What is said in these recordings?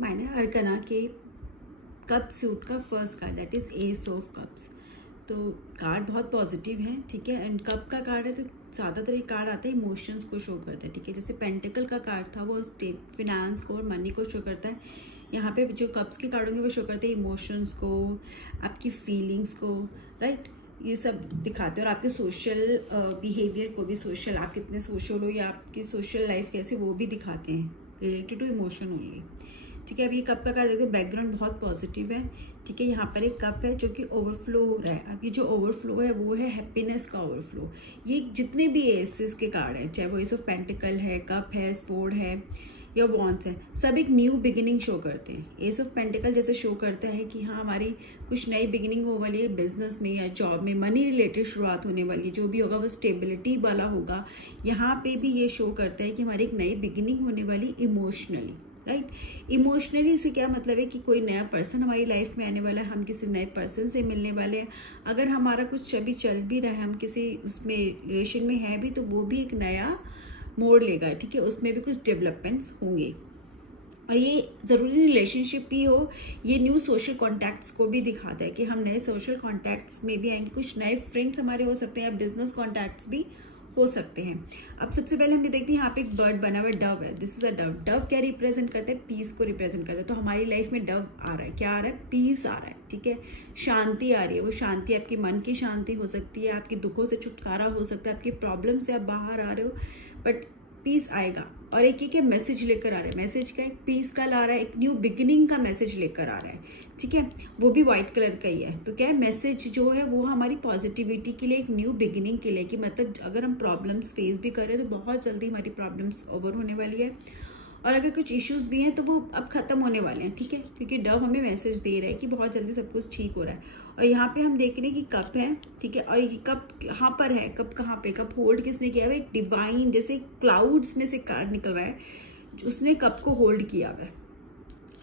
मायने अरकना के cup suit का first card that is S of cups. तो कार्ड बहुत पॉजिटिव है, ठीक है। एंड कप का कार्ड है तो ज़्यादातर ये कार्ड आता है इमोशंस को शो करता है, ठीक है। जैसे पेंटिकल का कार्ड था वो स्टेट फिनेंस को और मनी को शो करता है। यहाँ पे जो कप्स के कार्ड होंगे वो शो करते हैं इमोशंस को, आपकी फीलिंग्स को, राइट। ये सब दिखाते हैं और आपके सोशल बिहेवियर को भी, सोशल आप कितने सोशल हो या आपकी सोशल लाइफ कैसे, वो भी दिखाते हैं रिलेटेड टू इमोशन ओनली, ठीक है। अब ये कप का कार्ड देखो, बैकग्राउंड बहुत पॉजिटिव है, ठीक है। यहाँ पर एक कप है जो कि ओवरफ्लो हो रहा है। अब ये जो ओवरफ्लो है वो है हैप्पीनेस का ओवरफ्लो। ये जितने भी एसेस के कार्ड हैं, चाहे वो एस ऑफ पेंटिकल है, कप है, स्वॉर्ड है या वॉन्ड्स है, सब एक न्यू बिगिनिंग शो करते हैं। एस ऑफ पेंटिकल जैसे शो करता है कि हाँ हमारी कुछ नई बिगिनिंग होने वाली है, बिजनेस में या जॉब में, मनी रिलेटेड शुरुआत होने वाली है, जो भी होगा वो स्टेबिलिटी वाला होगा। यहाँ पे भी ये शो करता है कि हमारी एक नई बिगिनिंग होने वाली इमोशनली, राइट। इमोशनली से क्या मतलब है कि कोई नया पर्सन हमारी लाइफ में आने वाला है, हम किसी नए पर्सन से मिलने वाले हैं। अगर हमारा कुछ अभी चल भी रहा है, हम किसी उसमें रिलेशन में है भी, तो वो भी एक नया मोड़ लेगा, ठीक है। उसमें भी कुछ डेवलपमेंट्स होंगे और ये ज़रूरी रिलेशनशिप भी हो, ये न्यू सोशल कॉन्टैक्ट्स को भी दिखाता है कि हम नए सोशल कॉन्टैक्ट्स में भी आएंगे। कुछ नए फ्रेंड्स हमारे हो सकते हैं या बिजनेस कॉन्टैक्ट्स भी हो सकते हैं। अब सबसे पहले हम ये देखते हैं, यहाँ पे एक बर्ड बना हुआ डव है, this is a Dove. Dove क्या रिप्रेजेंट करता है? पीस को रिप्रेजेंट करता है। तो हमारी लाइफ में डव आ रहा है, क्या आ रहा है? पीस आ रहा है, ठीक है। शांति आ रही है। वो शांति आपकी मन की शांति हो सकती है, आपके दुखों से छुटकारा हो सकता है, आपकी प्रॉब्लम से आप बाहर आ रहे हो, बट पीस आएगा। और एक एक मैसेज लेकर आ रहा है, मैसेज का एक पीस का ला रहा है, एक न्यू बिगिनिंग का मैसेज लेकर आ रहा है, ठीक है। वो भी वाइट कलर का ही है। तो क्या है, मैसेज जो है वो हमारी पॉजिटिविटी के लिए, एक न्यू बिगिनिंग के लिए, कि मतलब अगर हम प्रॉब्लम्स फेस भी कर रहे हैं तो बहुत जल्दी हमारी प्रॉब्लम्स ओवर होने वाली है, और अगर कुछ इश्यूज भी हैं तो वो अब खत्म होने वाले हैं, ठीक है। क्योंकि डव हमें मैसेज दे रहा है कि बहुत जल्दी सब कुछ ठीक हो रहा है। और यहाँ पे हम देख रहे हैं कि कप है, ठीक है। और ये कप यहाँ पर है, कप कहाँ पे? कप होल्ड किसने किया हुआ है? एक डिवाइन, जैसे क्लाउड्स में से कार्ड निकल रहा है, उसने कप को होल्ड किया हुआ है।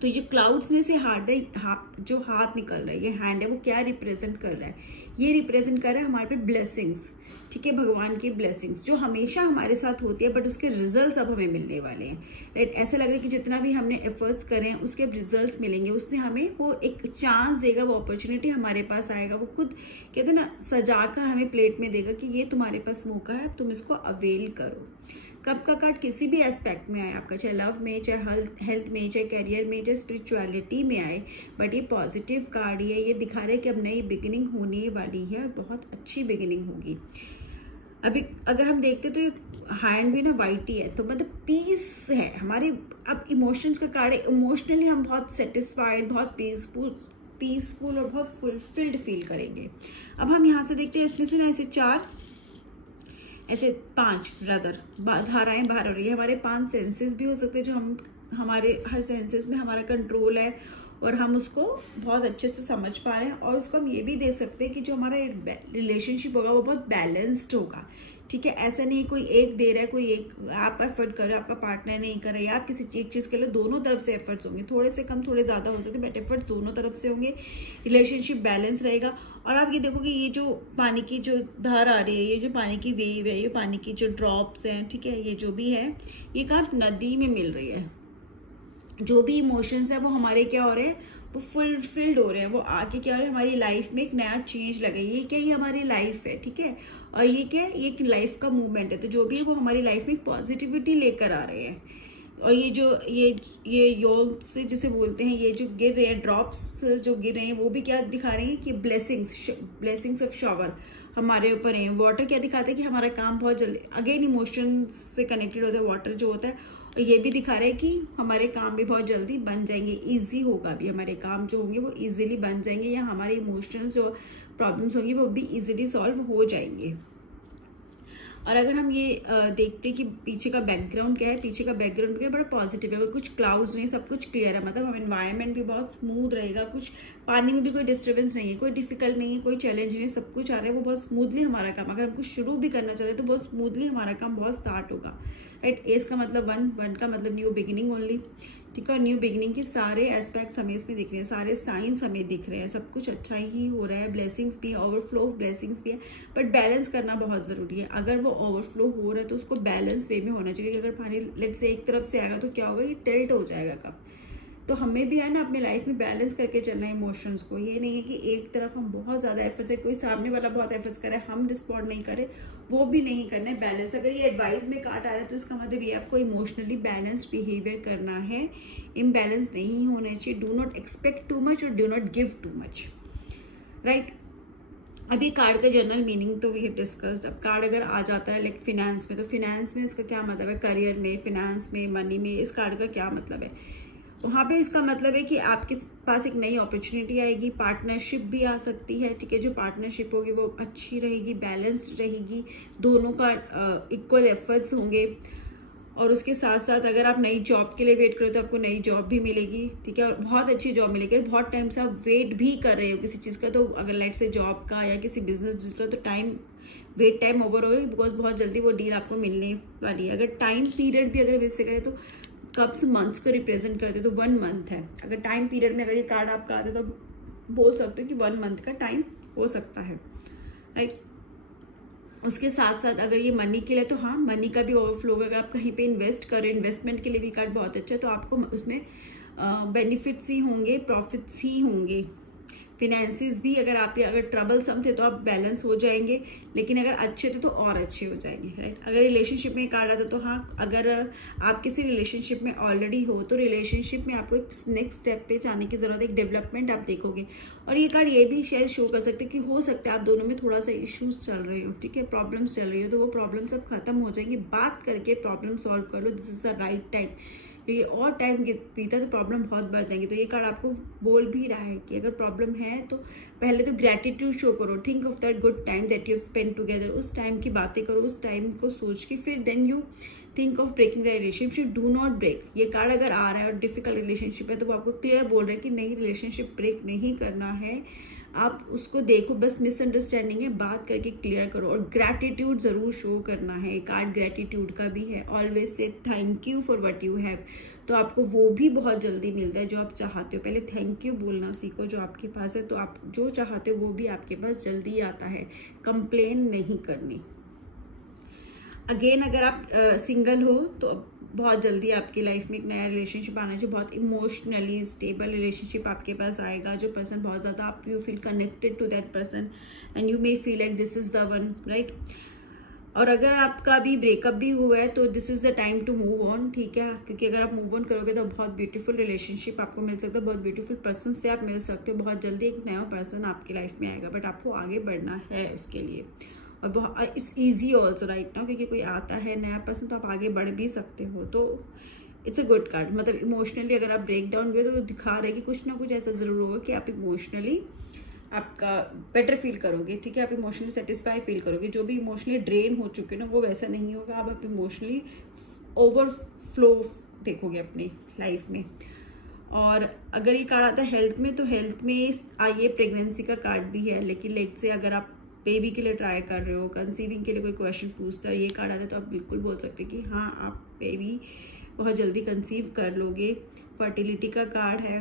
तो ये क्लाउड्स में से जो हाथ निकल रहा है, ये हैंड है, वो क्या रिप्रेजेंट कर रहा है? ये रिप्रेजेंट कर रहा है हमारे पे ब्लेसिंग्स, ठीक है। भगवान की ब्लेसिंग्स जो हमेशा हमारे साथ होती है, बट उसके रिजल्ट्स अब हमें मिलने वाले हैं, राइट। ऐसा लग रहा है कि जितना भी हमने एफर्ट्स करे हैं उसके अब रिजल्ट्स मिलेंगे। उसने हमें वो एक चांस देगा, वो अपॉर्चुनिटी हमारे पास आएगा, वो खुद कहते हैं ना सजा कर हमें प्लेट में देगा कि ये तुम्हारे पास मौका है, तुम इसको अवेल करो। कप का कार्ड किसी भी एस्पेक्ट में आए आपका, चाहे लव में, चाहे हेल्थ में, चाहे करियर में, चाहे स्पिरिचुअलिटी में आए, बट ये पॉजिटिव कार्ड ही है। ये दिखा रहा है कि अब नई बिगिनिंग होने वाली है और बहुत अच्छी बिगिनिंग होगी। अभी अगर हम देखते तो ये हैंड भी ना वाइट ही है, तो मतलब पीस है हमारे। अब इमोशंस का कार्ड है, इमोशनली हम बहुत सेटिस्फाइड, बहुत पीसफुल और बहुत फुलफिल्ड फील करेंगे। अब हम यहाँ से देखते हैं, इसमें से ना ऐसे 5 ब्रदर धाराएं बाहर हो रही है। हमारे 5 सेंसेस भी हो सकते हैं, जो हमारे हर सेंसेस में हमारा कंट्रोल है और हम उसको बहुत अच्छे से समझ पा रहे हैं। और उसको हम ये भी दे सकते हैं कि जो हमारा रिलेशनशिप होगा वो बहुत बैलेंस्ड होगा, ठीक है। ऐसा नहीं कोई एक दे रहा है, कोई एक आप एफर्ट कर रहे हो, आपका पार्टनर नहीं कर रहा है, या आप किसी एक चीज़ के लिए, दोनों तरफ से एफर्ट्स होंगे, थोड़े से कम थोड़े ज़्यादा हो सकते हैं, बट एफर्ट्स दोनों तरफ से होंगे, रिलेशनशिप बैलेंस रहेगा। और आप ये देखोगे, ये जो पानी की जो धार आ रही है, ये जो पानी की वेव है, ये पानी की जो ड्रॉप्स हैं, ठीक है, ये जो भी है, ये कहाँ नदी में मिल रही है। जो भी इमोशंस है वो हमारे क्या हो रहे हैं, वो फुलफिल्ड हो रहे हैं, वो आके क्या हो रहा है, हमारी लाइफ में एक नया चेंज लगे। ये क्या, ये हमारी लाइफ है, ठीक है। और ये क्या है, ये एक लाइफ का मूवमेंट है। तो जो भी है वो हमारी लाइफ में पॉजिटिविटी लेकर आ रहे हैं। और ये जो ये योग से जिसे बोलते हैं, ये जो गिर रहे हैं ड्रॉप्स जो गिर रहे हैं, वो भी क्या दिखा रहे हैं कि ब्लेसिंग्स ऑफ शॉवर हमारे ऊपर हैं। वाटर क्या दिखाता है कि हमारा काम बहुत जल्दी, अगेन इमोशंस से कनेक्टेड होता है वाटर जो होता है। और ये भी दिखा रहा है कि हमारे काम भी बहुत जल्दी बन जाएंगे, इजी होगा भी, हमारे काम जो होंगे वो इजीली बन जाएंगे, या हमारे इमोशंस जो प्रॉब्लम्स होंगी वो भी इजीली सॉल्व हो जाएंगे। और अगर हम ये देखते हैं कि पीछे का बैकग्राउंड क्या है, पीछे का बैकग्राउंड क्या है, बड़ा पॉजिटिव है, कुछ क्लाउड्स नहीं, सब कुछ क्लियर है। मतलब हम एनवायरनमेंट भी बहुत स्मूथ रहेगा, कुछ पानी में भी कोई डिस्टर्बेंस नहीं है, कोई डिफिकल्ट नहीं है, कोई चैलेंज नहीं है, सब कुछ आ रहा है, वो बहुत स्मूथली हमारा काम, अगर हम कुछ शुरू भी करना चाह रहे हैं तो बहुत स्मूथली हमारा काम बहुत स्टार्ट होगा, राइट। एस का मतलब 1 का मतलब न्यू बिगिनिंग ओनली, ठीक है। और न्यू बिगिनिंग के सारे एस्पेक्ट्स हमें इसमें दिख रहे हैं, सारे साइंस हमें दिख रहे हैं, सब कुछ अच्छा ही हो रहा है, ब्लेसिंग्स भी है, ओवरफ्लो ऑफ ब्लेसिंग्स भी है, बट बैलेंस करना बहुत ज़रूरी है। अगर वो ओवरफ्लो हो रहा है तो उसको बैलेंस वे में होना चाहिए, कि अगर पानी लेट से एक तरफ से आएगा तो क्या होगा, ये टिल्ट हो जाएगा कप, तो हमें भी है ना अपने लाइफ में बैलेंस करके चलना है इमोशंस को। ये नहीं है कि एक तरफ हम बहुत ज़्यादा एफर्ट्स है, कोई सामने वाला बहुत एफर्ट्स करे, हम रिस्पॉन्ड नहीं करें, वो भी नहीं करना है। बैलेंस, अगर ये एडवाइस में कार्ड आ रहा है तो इसका मतलब ये आपको इमोशनली बैलेंस्ड बिहेवियर करना है, इम्बैलेंस नहीं होना चाहिए। Do not expect too much और do not give too much, right. अभी कार्ड का जनरल मीनिंग तो वी हैव डिस्कस्ड। अब कार्ड अगर आ जाता है लाइक फिनेंस में, तो फिनेंस में इसका क्या मतलब है, करियर में, फिनेंस में, मनी में, इस कार्ड का क्या मतलब है? वहाँ पे इसका मतलब है कि आपके पास एक नई अपॉर्चुनिटी आएगी, पार्टनरशिप भी आ सकती है, ठीक है। जो पार्टनरशिप होगी वो अच्छी रहेगी, बैलेंस्ड रहेगी, दोनों का इक्वल एफर्ट्स होंगे। और उसके साथ साथ अगर आप नई जॉब के लिए वेट करो तो आपको नई जॉब भी मिलेगी, ठीक है, और बहुत अच्छी जॉब मिलेगी। और बहुत टाइम से आप वेट भी कर रहे हो किसी चीज़ का, तो अगर लाइट से जॉब का या किसी बिजनेस जिसका, तो वेट टाइम ओवर होगा, बिकॉज बहुत जल्दी वो डील आपको मिलने वाली है। अगर टाइम पीरियड भी अगर वैसे करें तो कप्स मंथ्स को रिप्रेजेंट करते तो 1 मंथ है। अगर टाइम पीरियड में अगर ये कार्ड आपका आता है तो बोल सकते हो कि 1 मंथ का टाइम हो सकता है, राइट। उसके साथ साथ अगर ये मनी के लिए, तो हाँ, मनी का भी ओवरफ्लो होगा। अगर आप कहीं पे इन्वेस्ट करें, इन्वेस्टमेंट के लिए भी कार्ड बहुत अच्छा है, तो आपको उसमें बेनिफिट्स ही होंगे, प्रॉफिट्स ही होंगे। फिनेंसिस भी अगर ट्रबल सम थे तो आप बैलेंस हो जाएंगे, लेकिन अगर अच्छे थे तो और अच्छे हो जाएंगे, राइट। अगर रिलेशनशिप में कार्ड आता तो हाँ, अगर आप किसी रिलेशनशिप में ऑलरेडी हो तो रिलेशनशिप में आपको एक नेक्स्ट स्टेप पे जाने की ज़रूरत है, एक डेवलपमेंट आप देखोगे। और ये कार्ड ये भी शायद शो कर सकते हैं कि हो सकता है आप दोनों में थोड़ा सा इश्यूज चल रहे हो, ठीक है, प्रॉब्लम्स चल रही हो, तो वो प्रॉब्लम्स अब खत्म हो जाएंगे। बात करके प्रॉब्लम सॉल्व कर लो, this is the right time. ये और टाइम बीता तो प्रॉब्लम बहुत बढ़ जाएंगी। तो ये कार्ड आपको बोल भी रहा है कि अगर प्रॉब्लम है तो पहले तो ग्रैटिट्यूड शो करो, think of that good time that you have spend together, उस टाइम की बातें करो, उस टाइम को सोच के फिर then you think of breaking the relationship. Do not break. ये कार्ड अगर आ रहा है और डिफिकल्ट रिलेशनशिप है तो वो आपको क्लियर बोल रहा है कि नहीं, रिलेशनशिप ब्रेक नहीं करना है, आप उसको देखो, बस मिसअंडरस्टैंडिंग है, बात करके क्लियर करो। और ग्रैटिट्यूड ज़रूर शो करना है, कार्ड ग्रैटिट्यूड का भी है। Always say thank you for what you have, तो आपको वो भी बहुत जल्दी मिलता है जो आप चाहते हो। पहले थैंक यू बोलना सीखो जो आपके पास है, तो आप जो चाहते हो वो भी आपके पास जल्दी आता है। कंप्लेन नहीं करनी। अगेन अगर आप सिंगल हो तो बहुत जल्दी आपकी लाइफ में एक नया रिलेशनशिप आना चाहिए, बहुत इमोशनली स्टेबल रिलेशनशिप आपके पास आएगा। जो पर्सन बहुत ज़्यादा आप you feel connected to that person and you may feel like this is the one, right. और अगर आपका अभी ब्रेकअप भी हुआ है तो this is the time to move on, ठीक है, क्योंकि अगर आप मूव ऑन करोगे तो बहुत ब्यूटीफुल रिलेशनशिप आपको मिल सकता है, बहुत ब्यूटीफुल पर्सन से आप मिल सकते हो, बहुत जल्दी एक नया पर्सन आपकी लाइफ में आएगा। बट आपको आगे बढ़ना है उसके लिए, और बहुत it's easy also right now, क्योंकि कोई आता है नया पर्सन तो आप आगे बढ़ भी सकते हो। तो इट्स अ गुड कार्ड। मतलब इमोशनली अगर आप ब्रेक डाउन हुए तो दिखा रहा है कि कुछ ना कुछ ऐसा ज़रूर होगा कि आप इमोशनली आपका बेटर फील करोगे, ठीक है, आप इमोशनली सेटिस्फाई फील करोगे। जो भी इमोशनली ड्रेन हो चुके ना वो वैसा नहीं होगा, अब आप इमोशनली ओवरफ्लो देखोगे अपनी लाइफ में। और अगर ये कार्ड आता है हेल्थ में, तो हेल्थ में ये प्रेगनेंसी का कार्ड भी है, लेकिन लेट से अगर आप बेबी के लिए ट्राई कर रहे हो, कंसीविंग के लिए कोई क्वेश्चन पूछता है, ये कार्ड आता है तो आप बिल्कुल बोल सकते हैं कि हाँ, आप बेबी बहुत जल्दी कंसीव कर लोगे। फर्टिलिटी का कार्ड है,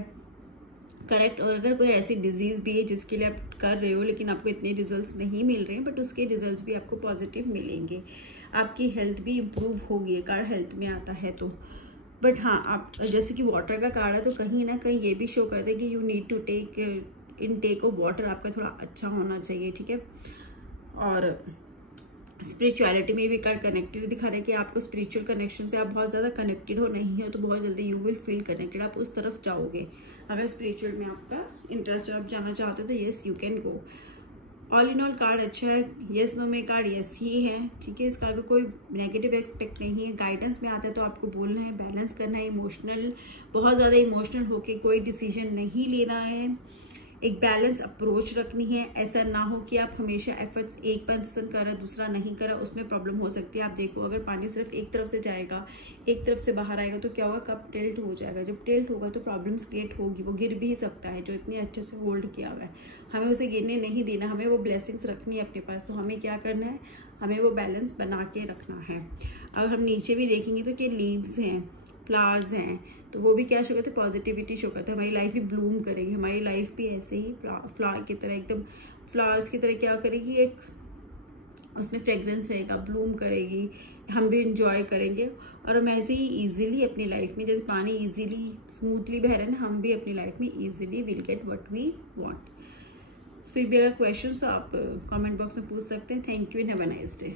करेक्ट। और अगर कोई ऐसी डिजीज़ भी है जिसके लिए आप कर रहे हो लेकिन आपको इतने रिजल्ट्स नहीं मिल रहे हैं, बट उसके रिजल्ट्स भी आपको पॉजिटिव मिलेंगे, आपकी हेल्थ भी इम्प्रूव होगी। कार्ड हेल्थ में आता है तो, बट हाँ, आप जैसे कि वाटर का कार्ड है तो कहीं ना कहीं ये भी शो करते हैं कि you need to take intake of water आपका थोड़ा अच्छा होना चाहिए, ठीक है। और स्पिरिचुअलिटी में भी कार्ड कनेक्टेड दिखा रहा है कि आपको स्पिरिचुअल कनेक्शन से आप बहुत ज़्यादा कनेक्टेड हो नहीं हो तो बहुत जल्दी यू विल फील कनेक्टेड, आप उस तरफ जाओगे। अगर स्पिरिचुअल में आपका इंटरेस्ट आप जाना चाहते हो तो yes you can go. All in all card अच्छा है। येस नो में कार्ड येस ही है, ठीक है। इस कार्ड को कोई नेगेटिव एक्सपेक्ट नहीं है। गाइडेंस में आता है तो आपको बोलना है, बैलेंस करना है, इमोशनल बहुत ज़्यादा इमोशनल होके कोई डिसीजन नहीं लेना है, एक बैलेंस अप्रोच रखनी है। ऐसा ना हो कि आप हमेशा एफर्ट्स एक पर्सन कर रहा दूसरा नहीं कर रहा, उसमें प्रॉब्लम हो सकती है। आप देखो अगर पानी सिर्फ एक तरफ से जाएगा, एक तरफ से बाहर आएगा तो क्या होगा, कप टिल्ट हो जाएगा। जब टिल्ट होगा तो प्रॉब्लम्स क्रिएट होगी, वो गिर भी सकता है जो इतने अच्छे से होल्ड किया हुआ है। हमें उसे गिरने नहीं देना, हमें वो ब्लेसिंग्स रखनी है अपने पास। तो हमें क्या करना है, हमें वो बैलेंस बना के रखना है। अगर हम नीचे भी देखेंगे तो क्या लीव्स हैं, फ्लावर्स हैं, तो वो भी क्या शो करते हैं, पॉजिटिविटी शो करते हैं। हमारी लाइफ भी ब्लूम करेगी, हमारी लाइफ भी ऐसे ही फ्लावर की तरह, एकदम फ्लावर्स की तरह क्या करेगी, एक उसमें फ्रेग्रेंस रहेगा, ब्लूम करेगी, हम भी इंजॉय करेंगे और हम ऐसे ही इजीली अपनी लाइफ में, जैसे पानी इजीली स्मूथली बह रहा है ना, हम भी अपनी लाइफ में easily will get what we want. फिर भी अगर क्वेश्चन आप कमेंट बॉक्स में पूछ सकते हैं। Thank you and have a nice day.